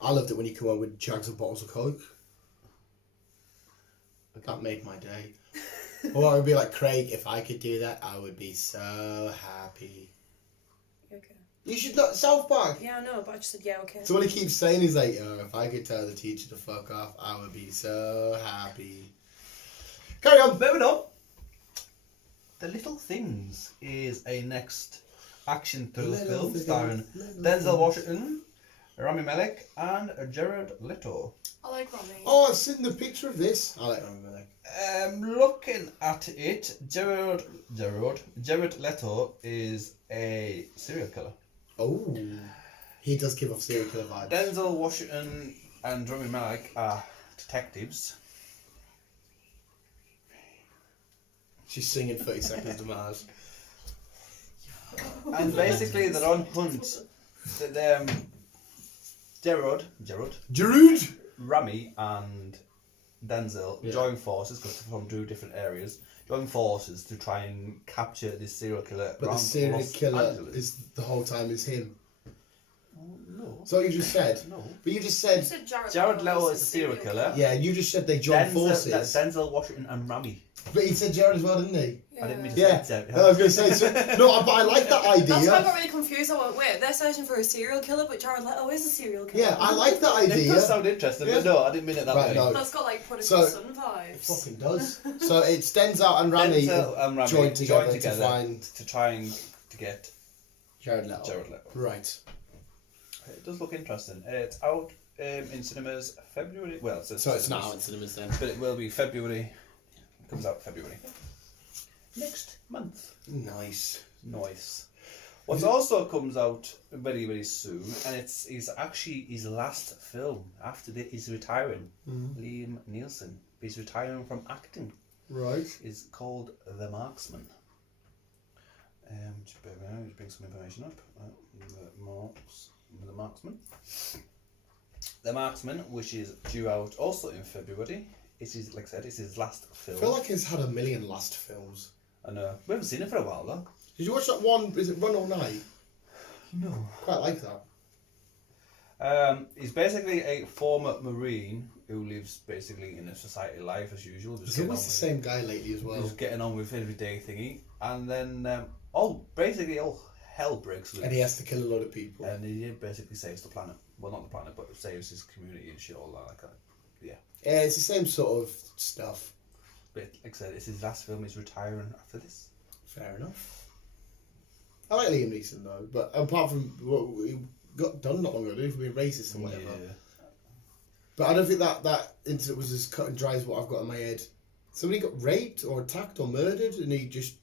I loved it when you come on with jugs of bottles of Coke. That made my day. Or I would be like, Craig, if I could do that, I would be so happy. Okay. You should not... South Park. Yeah, I know, but I just said, yeah, okay. So what he keeps saying is like, oh, if I could tell the teacher to fuck off, I would be so happy. Carry on. Moving on. The Little Things is a next action thriller Little film Things, starring Little Denzel Things. Washington, Rami Malek, and Jared Leto. I like Rami. Oh, I've seen the picture of this. I like that. Looking at it, Jared Leto is a serial killer. Oh. He does give off serial killer vibes. Denzel Washington and Rami Malek are detectives. She's singing 30 Seconds to Mars. And basically they're on hunt. Jarud! Rami and Denzel join forces, because they're from 2 different areas, join forces to try and capture this serial killer. But the around serial Los killer Angeles. is the whole time is him. No. So what you just said. No. But you just You said... said Jared Leto is a serial killer. Yeah, you just said they joined forces. Denzel Washington and Rami. But he said Jared as well, didn't he? I didn't mean to Yeah. say I was going to say... So, no, but I like that That's why I idea. got really confused. I went, wait, they're searching for a serial killer, but Jared Leto is a serial killer. Yeah, I like that It idea. does sound interesting, but no, I didn't mean it that Right, way. no. That's got like Prodigal So- Son It vibes. fucking does. So it's Denzel and Rami Denzel and Rami joined together to to find try and to get Jared Leto. Jared Leto. Right. It does look interesting. It's out in cinemas February. Well, it says So it's not cinemas, out in cinemas then. but it will be February. It comes out February next month. Nice. Nice. What also comes out very, very soon, and it's actually his last film after this. He's retiring. Liam Neeson. He's retiring from acting. Right. Is called The Marksman. Just bring some information up. The Marksman. The Marksman, which is due out also in February. It is, like I said, it's his last I film. feel like he's had a million last films. And we haven't seen it for a while though. Did you watch that one? Is it Run All Night? No. Quite like that. He's basically a former Marine who lives basically in a society life as usual. It's always the same guy lately as well. Just getting on with everyday thingy. And then basically all hell breaks loose. And he has to kill a lot of people. And he basically saves the planet. Well, not the planet, but saves his community and shit, all that kind of, yeah. Yeah, it's the same sort of stuff. But like I said, it's his last film. He's retiring after this. Fair enough. I like Liam Neeson though, but apart from what he got done not long ago, for being racist and whatever. Yeah. But I don't think that incident was as cut and dry as what I've got in my head. Somebody got raped or attacked or murdered, and he just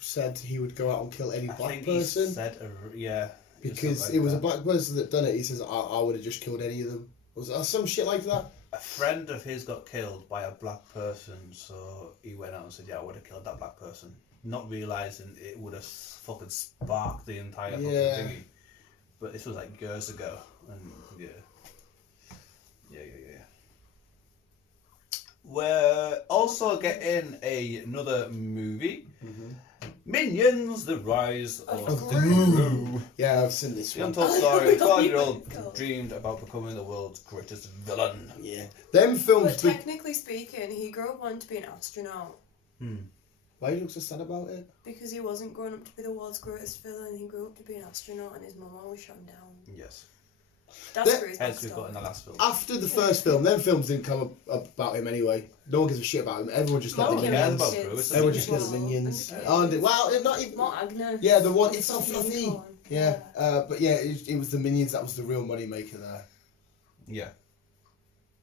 said he would go out and kill any black person. He said, yeah. Because it was a black person that done it. He says, I would have just killed any of them. Was it some shit like that? A friend of his got killed by a black person, so he went out and said, yeah, I would have killed that black person. Not realising it would have fucking sparked the entire fucking thingy. But this was like years ago, and yeah. We're also getting another movie. Mm-hmm. Minions, The Rise of the Gru. Yeah, I've seen this The one. Untold Story. 12-year-old dreamed about becoming the world's greatest villain. Yeah. Them films... But technically speaking, he grew up wanting to be an astronaut. Why do you look so sad about it? Because he wasn't growing up to be the world's greatest villain. He grew up to be an astronaut and his mum always shot him down. Yes. That's where his As we've got in the last film. After the first film, them films didn't come up about him anyway. No one gives a shit about him. Everyone just let the minions. Everyone just let the minions. Well, not even... Not Agnes. Yeah, the one... It's so fluffy. Yeah. But yeah, it was the minions that was the real money maker there. Yeah.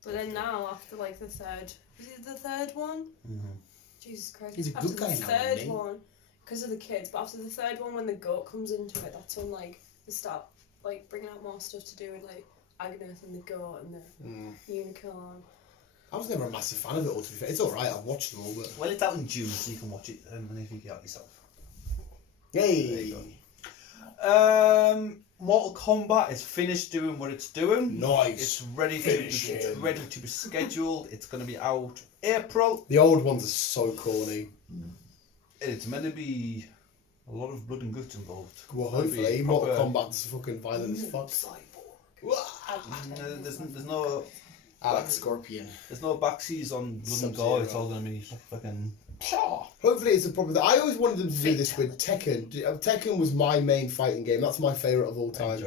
But then now, after like the third... Was it the third one? Mm-hmm. Jesus Christ. He's a after good guy the now, third isn't he? one, because of the kids, but after the third one, when the goat comes into it, that's when like they start like bringing out more stuff to do with like Agnes and the goat and the unicorn. I was never a massive fan of it all, to be fair. It's alright, I've watched them all, but... Well, it's out in June, so you can watch it whenever you get out yourself. Yay! There you go. Mortal Kombat is finished doing what it's doing. Nice. It's ready to be scheduled. It's going to be out April. The old ones are so corny. It's meant to be a lot of blood and guts involved. Well, hopefully, Mortal Kombat's fucking violent as fuck. There's no... Alex Scorpion. There's no backseas on blood and gore. It's all going to be fucking... Hopefully it's a proper... I always wanted them to do this with Tekken. Tekken was my main fighting game. That's my favourite of all time.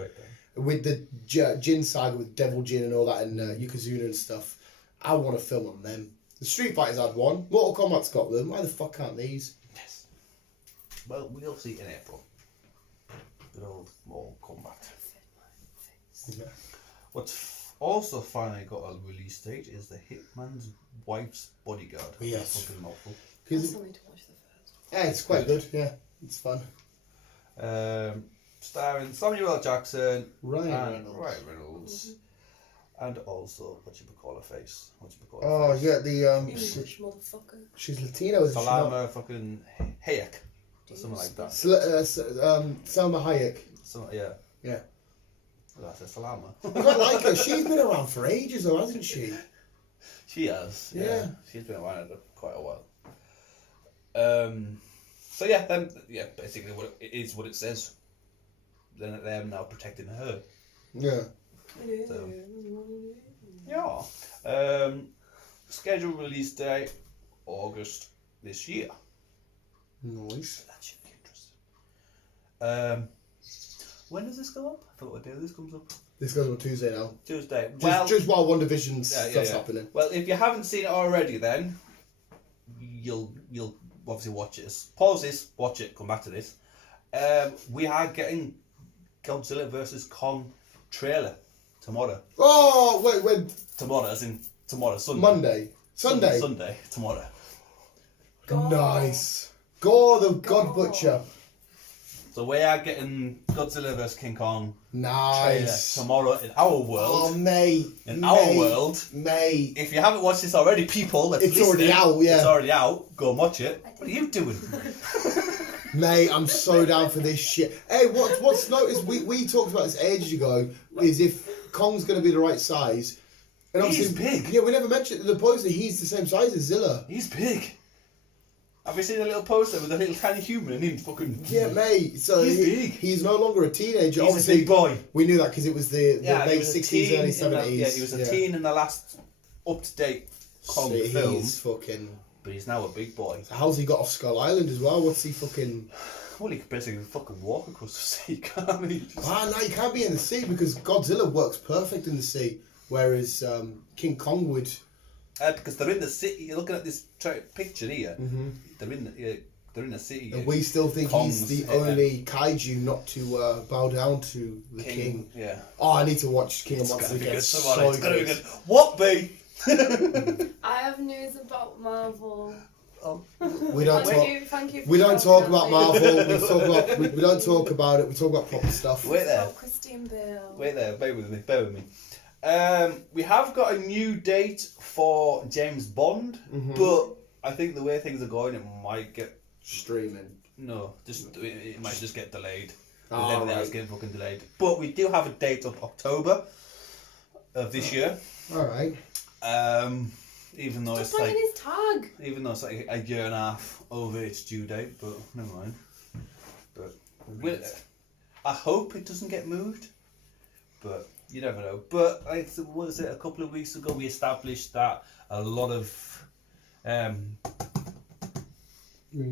With the Jin saga, with Devil Jin and all that, and Yokozuna and stuff. I want to film on them. The Street Fighters had one. Mortal Kombat's got them. Why the fuck can't these? Yes. Well, we'll see in April. Good old Mortal Kombat. Yeah. What's also finally got a release date is The Hitman's Wife's Bodyguard. Yes. That's fucking mouthful. I still need to watch the first. Yeah, it's quite good. Yeah, it's fun. Starring Samuel L. Jackson, Ryan Reynolds, and also whatchamacallit-face. Oh yeah, the English motherfucker. she's Latino, isn't she? Salama fucking Hayek, or something like that. Salma Hayek. Yeah. Yeah. That's a Salama. I quite like her. She's been around for ages, though, hasn't she? She has. Yeah. She's been around for quite a while. So yeah, basically it is what it says. Then they're now protecting her. Yeah. So, yeah. Scheduled release date August this year. Nice. That should be interesting. When does this go up? I forgot what day this comes up. This goes on Tuesday now. Tuesday. Just while One Division stuff's happening. Well, if you haven't seen it already, then you'll obviously watch it. Pause this, watch it, come back to this. We are getting Godzilla vs Kong trailer tomorrow. Oh wait, when? Tomorrow, as in tomorrow, Sunday. Monday, Sunday. Sunday, tomorrow. God. Nice. Gore the God Butcher. So we are getting Godzilla vs King Kong Nice. trailer tomorrow in our world. Oh mate. Our world. Mate. If you haven't watched this already, people, It's already out. Yeah. It's already out. Go and watch it. What are you doing? Mate, I'm so down for this shit. Hey, what's noticed? We talked about this ages ago. Is if Kong's going to be the right size, and He's obviously big. Yeah, we never mentioned the point that he's the same size as Zilla. He's big. Have you seen a little poster with a little tiny human and him fucking... Yeah, mate. So He's big. He's no longer a teenager. He's Obviously, a big boy. we knew that because it was the Yeah, he late was a 60s, teen early in the- 70s. Yeah, he was a teen in the last up-to-date comic film. He's fucking... But he's now a big boy. How's he got off Skull Island as well? What's he fucking... Well, he could basically fucking walk across the sea, can't he? No, you can't be in the sea because Godzilla works perfect in the sea, whereas King Kong would... Because they're in the city. You're looking at this picture here. Mm-hmm. They're in the city. And we still think Kong's, he's the only kaiju not to bow down to the king. Yeah. Oh, I need to watch King of It's Monsters gonna be again. good. So It's gonna be good. good. What, B? I have news about Marvel. Oh. We don't talk. Thank you. We don't talk about Marvel. We don't talk about it. We talk about proper stuff. Wait there. Oh, Christine Bale. Wait there. Bear with me. We have got a new date for James Bond, but I think the way things are going, it might get Streaming. it might just get delayed. Oh, Everything right. else getting fucking delayed. But we do have a date of October of this year. All right. Even though Stop playing his tag. even though it's like a year and a half over its due date, but never mind. But I hope it doesn't get moved. But you never know. But like, what was it? A couple of weeks ago, we established that a lot of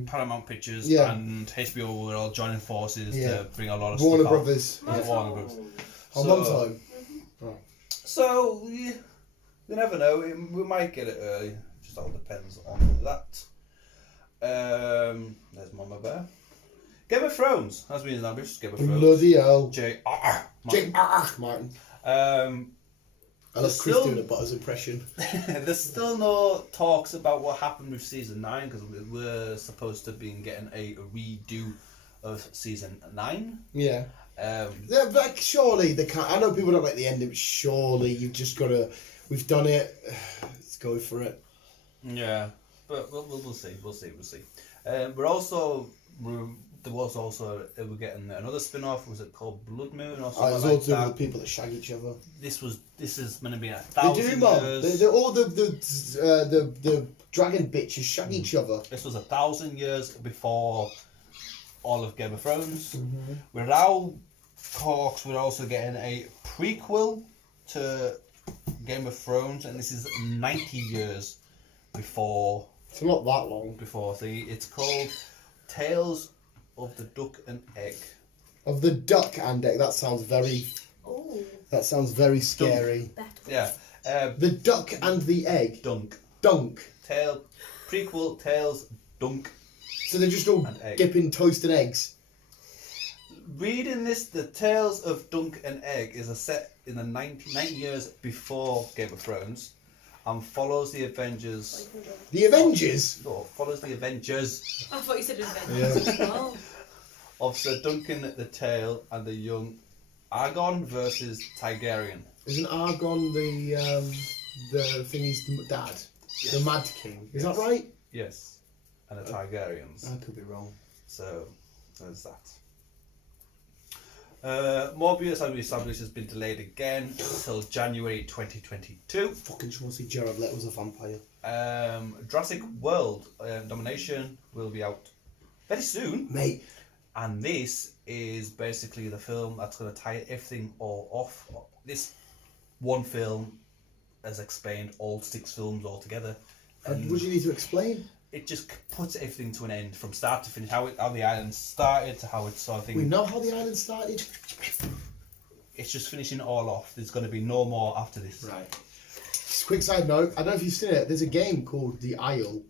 Paramount Pictures and HBO were all joining forces to bring a lot of Warner stuff out. Brothers. Yeah, Warner Brothers. On one time. So you never know. We might get it early. Just all depends on that. There's Mama Bear. Game of Thrones has been established. Game of Thrones. Bloody hell. J.R. J.R. Martin. I love Chris doing a Butters impression. There's still no talks about what happened with season 9 because we're supposed to be getting a redo of season 9. Yeah. Like, surely they can't. I know people don't like the ending, but surely you've just got to. We've done it. Let's go for it. Yeah, but we'll see. We'll see. There was also we're getting another spin-off. Was it called Blood Moon or something It's like all to do that? with people that shag each other. This is going to be They 1,000 do, man. years. All the dragon bitches shag each other. This was 1,000 years before all of Game of Thrones. We're now talks. We're also getting a prequel to Game of Thrones, and this is 90 years before. It's not that long. It's called Tales of the Duck and Egg. Of the duck and egg. That sounds very. Oh. That sounds very scary. Yeah. The duck and the egg. Dunk. Prequel Tales Dunk. So they're just all And egg. dipping toast and eggs. Reading this, the Tales of Dunk and Egg is a set in the 90 years before Game of Thrones, and follows the Avengers. The Avengers. No, follows the Avengers I thought you said Avengers. Oh. of Sir Duncan the Tail and the young Aegon versus Targaryen. Isn't Argon the thingy's dad? Yes. The Mad King. Is that right? Yes, and the Targaryens. I could be wrong. So there's that. Morbius, as we established, has been delayed again till January 2022. Fucking just want to see Jared Leto's a vampire. Jurassic World Domination will be out very soon, Mate, and this is basically the film that's going to tie everything all off. This one film has explained all 6 films all together, and what do you need to explain? it just puts everything to an end from start to finish. How the island started to how it's sort of thing. We know how the island started. It's just finishing it all off. There's going to be no more after this. Right. Just a quick side note. I don't know if you've seen it. There's a game called The Isle.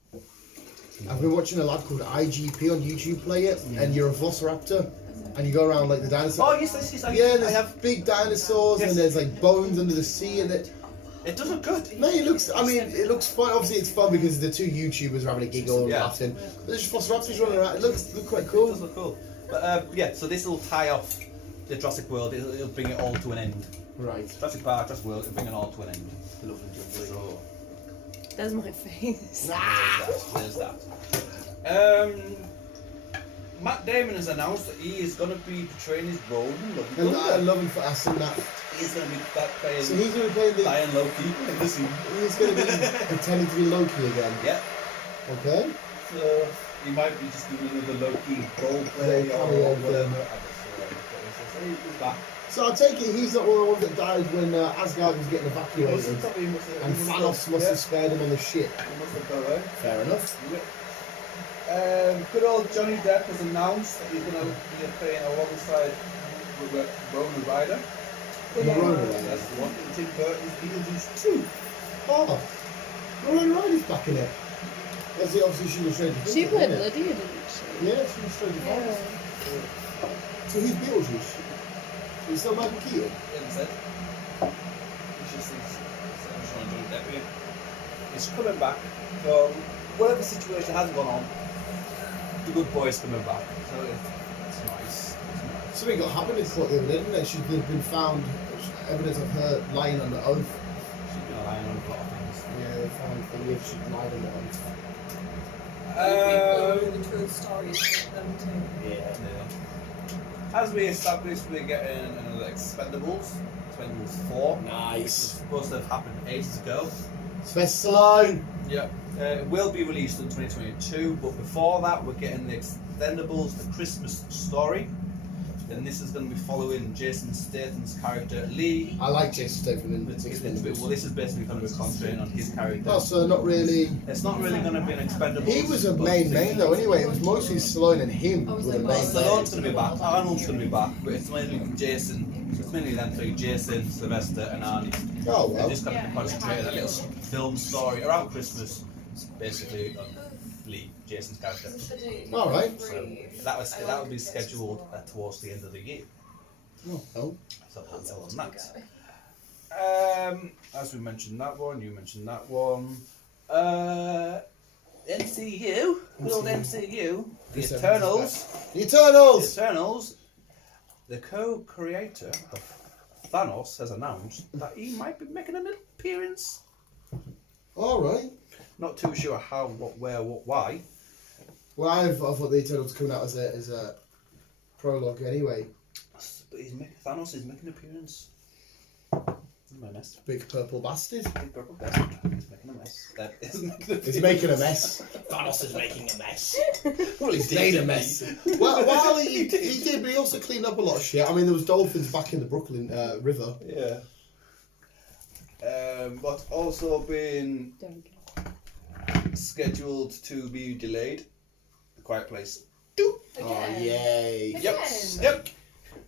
I've been watching a lad called IGP on YouTube play it, and you're a velociraptor, and you go around like the dinosaurs. Oh yes, I There's big dinosaurs, Yes. and there's like bones under the sea, and it does look good. No, it looks. I mean, it looks fun. Obviously, it's fun because the 2 YouTubers are having a giggle and Yeah. laughing. But there's just velociraptors running around. It looks quite It cool. does look cool. But so this will tie off the Jurassic World. It'll bring it all to an end. Right. Jurassic Park, Jurassic World, it'll bring it all to an end. Lovely jubbly. So There's my face. there's that. Matt Damon has announced that he is going to be portraying his role in Love and And I Thunder. love him for asking that. He's going to be playing So he's going to play the. Lion Loki in the scene. He's going to be pretending to be Loki again. Yeah. Okay. So He might be just doing another low-key role play Yeah, or yeah, whatever. yeah. I just saw him, but he's back. So I take it he's not one of the ones that died when Asgard was getting evacuated. And Thanos must have spared him on the ship. He must have got away. Fair enough. Good old Johnny Depp has announced that he's going to be playing alongside Winona Ryder. That's the one in Tim Burton's Beetlejuice 2. Oh, Winona Ryder's back in it. That's it, obviously she was Stranger Things. She played wasn't it? Lydia, didn't she? Yeah, she was Stranger Yeah. Things. So who's Beetlejuice? Is still Michael Keaton? Instead. It's just Johnny Depp in. He's coming back from whatever situation has gone on. The good boy's coming back. So it's nice. Something got happened in court the other day, didn't there? She'd been found evidence of her lying under oath. She's been lying on a lot of things. Yeah, they found that she'd lied under oath. People know the truth stories of them too. Yeah. As we established, we're getting another Expendables 4. Which was Nice. supposed to have happened ages ago. Sylvester Stallone. Yeah. It will be released in 2022, but before that, we're getting the Expendables, the Christmas story. And this is going to be following Jason Statham's character Lee. I like Jason Statham in Well, this is basically going to be concentrating on his character. Well, so not really. It's not really going to be an Expendables. He was a but main though. Anyway, it was mostly Stallone and him I was were the like, main. well, Stallone's going to be back. Arnold's going to be back, but it's mainly Jason. It's mainly them three: Jason, Sylvester, and Arnie. Oh They're well. just going to be concentrating on a little film story around Christmas, basically on Lee, Jason's character. All right. So that will be scheduled towards the end of the year. Oh, well. So that's all on that. As we mentioned that one, you mentioned that one. MCU, good old MCU, The Eternals. The Eternals. The Eternals. The co-creator of Thanos has announced that he might be making an appearance. All right. Not too sure how, what, where, what, why. Well, I thought the Eternals coming out as a prologue anyway. But Thanos is making an appearance. My mess. Big purple bastard. Big purple bastard. He's making a mess. That is making a He's making a mess. Thanos is making a mess. Well, He's made a mess. Well, he did, but he also cleaned up a lot of shit. I mean, there was dolphins back in the Brooklyn River. Yeah. But also been scheduled to be delayed. The Quiet Place 2. Oh, yay. Yep.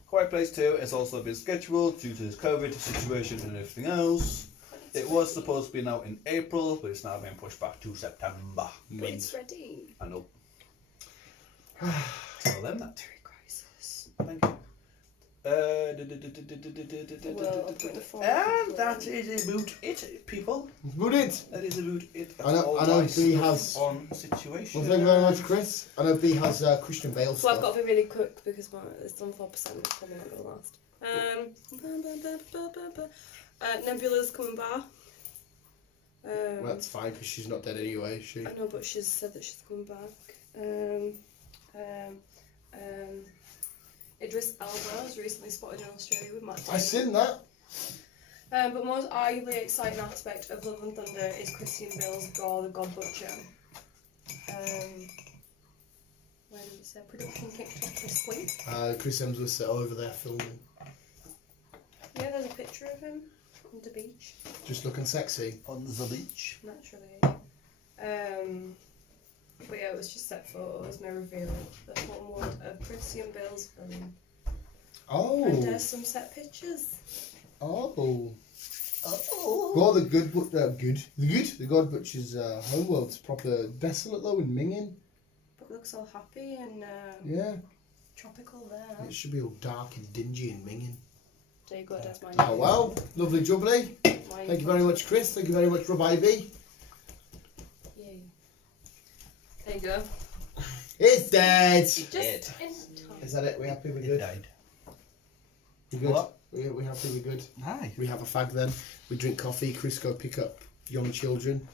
Quiet Place 2 has also been scheduled due to this COVID situation and everything else. It was supposed to be out in April, but it's now been pushed back to September. It's ready. I know. Tell them that. Crisis. Thank you. Well, I'll put the phone And that is about it, people. Good it. That is about it. That's I know all B has. on situation. Well, thank you very much, Chris. I know B has Christian Bale So I've stuff. got to be really quick because it's on 4%. It's probably not going to last. Nebula's coming back. Well, that's fine because she's not dead anyway, is she? I know, but she's said that she's coming back. Idris Elba was recently spotted in Australia with Matt Damon. I seen that. But most arguably exciting aspect of Love and Thunder is Christian Bale's Gore the God Butcher. Where does it say? Production kicked off this week. Chris Hemsworth's over there filming. Yeah, there's a picture of him on the beach, Just looking sexy. On the beach. naturally. But yeah, it was just set photos, may reveal the film world of Christian Bale's film. Oh. And there's some set pictures. Oh. Well, the God Butcher's homeworld's proper desolate though in Mingin. But looks all happy and Yeah. tropical there. It should be all dark and dingy in Mingin. There you go, that's my Oh well, lovely jubbly. Thank you very much, Chris. Thank you very much, Rob Ivy. Yay. There you go. It's dead. Just Dead. in time. Is that it? We happy? We It good? died. We good? What? We happy? We good? Hi. We have a fag then. We drink coffee. Chris go pick up young children.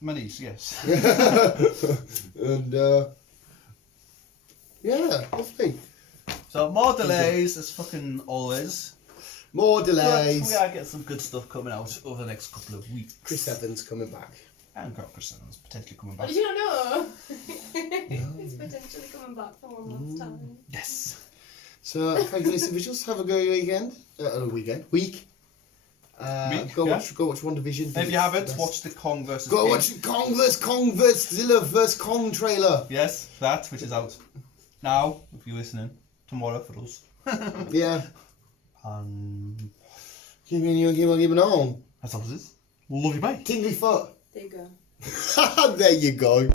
My niece, yes. And yeah, lovely. So more delays as fucking always. More But delays. we are getting some good stuff coming out over the next couple of weeks. Chris Evans coming back. And Chris Evans potentially coming Oh, back. did you not know? He's potentially coming back for one last time. Yes. So, thank you, individuals. Have a good weekend. Week. Go watch WandaVision. If you haven't, watch the Kong versus. Go King. watch Kong vs. Godzilla vs. Kong trailer. Yes, that which is out now. If you're listening tomorrow for us. Yeah. Keep on. That's all it is. Love you, bye. Tingly foot. There you go. There you go.